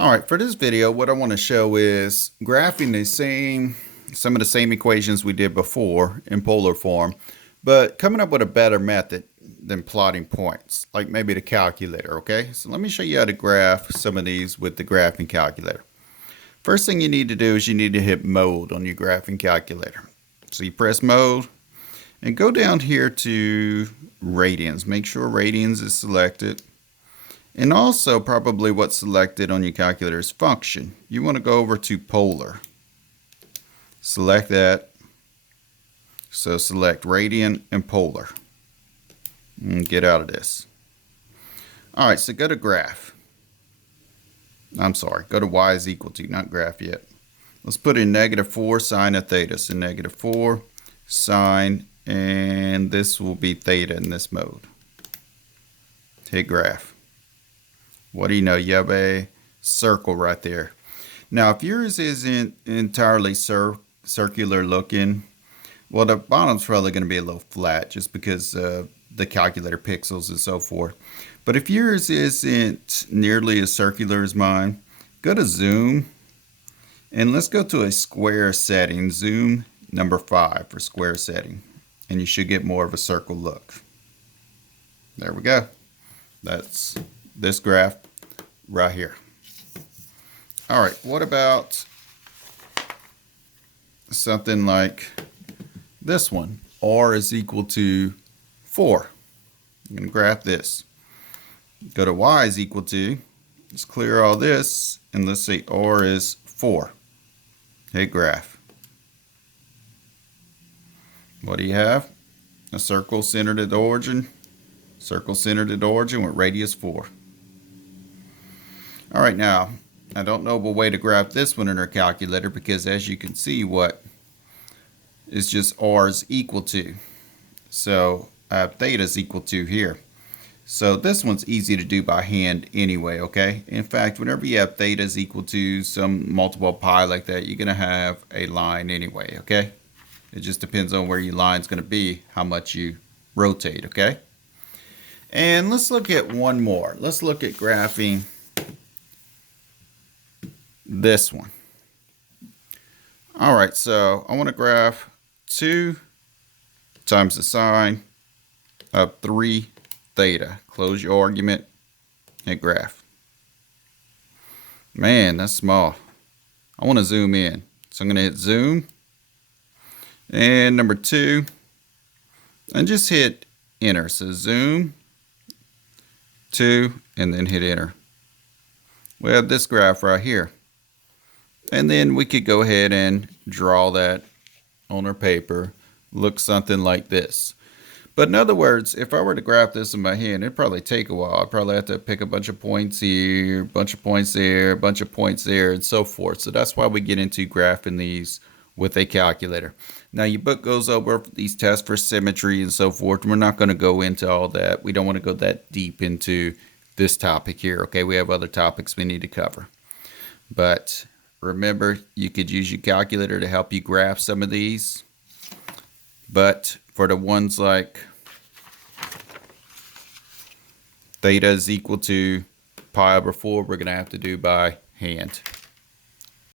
All right, for this video, what I want to show is graphing some of the same equations we did before in polar form, but coming up with a better method than plotting points, like maybe the calculator, okay? So let me show you how to graph some of these with the graphing calculator. First thing you need to do is you need to hit mode on your graphing calculator. So you press mode and go down here to radians. Make sure radians is selected. And also probably what's selected on your calculator is function. You want to go over to polar. Select that. So select radian and polar. And get out of this. Alright, so go to graph. I'm sorry, go to y is equal to, not graph yet. Let's put in -4 sine of theta. So -4 sine, and this will be theta in this mode. Hit graph. What do you know? You have a circle right there. Now, if yours isn't entirely circular looking, well, the bottom's probably going to be a little flat just because the calculator pixels and so forth. But if yours isn't nearly as circular as mine, go to zoom and let's go to a square setting. Zoom number 5 for square setting. And you should get more of a circle look. There we go. That's this graph right here. All right, what about something like this one? R is equal to 4. I'm going to graph this. Go to y is equal to, let's clear all this, and let's say R is 4. Hit graph. What do you have? A circle centered at the origin. Circle centered at the origin with radius 4. All right, now, I don't know a way to graph this one in our calculator because as you can see, what is just R is equal to. So I have theta is equal to here. So this one's easy to do by hand anyway, okay? In fact, whenever you have theta is equal to some multiple pi like that, you're going to have a line anyway, okay? It just depends on where your line's going to be, how much you rotate, okay? And let's look at one more. Let's look at graphing this one. All right, so I want to graph 2 times the sine of 3 theta. Close your argument and graph. Man, that's small. I want to zoom in. So I'm going to hit zoom. And number 2. And just hit enter. So zoom, 2, and then hit enter. We have this graph right here. And then we could go ahead and draw that on our paper. Look something like this. But in other words, if I were to graph this in my hand, it'd probably take a while. I'd probably have to pick a bunch of points here, a bunch of points there, a bunch of points there, and so forth. So that's why we get into graphing these with a calculator. Now your book goes over these tests for symmetry and so forth. We're not going to go into all that. We don't want to go that deep into this topic here. Okay, we have other topics we need to cover. But remember, you could use your calculator to help you graph some of these. But for the ones like theta is equal to pi over 4, we're going to have to do by hand.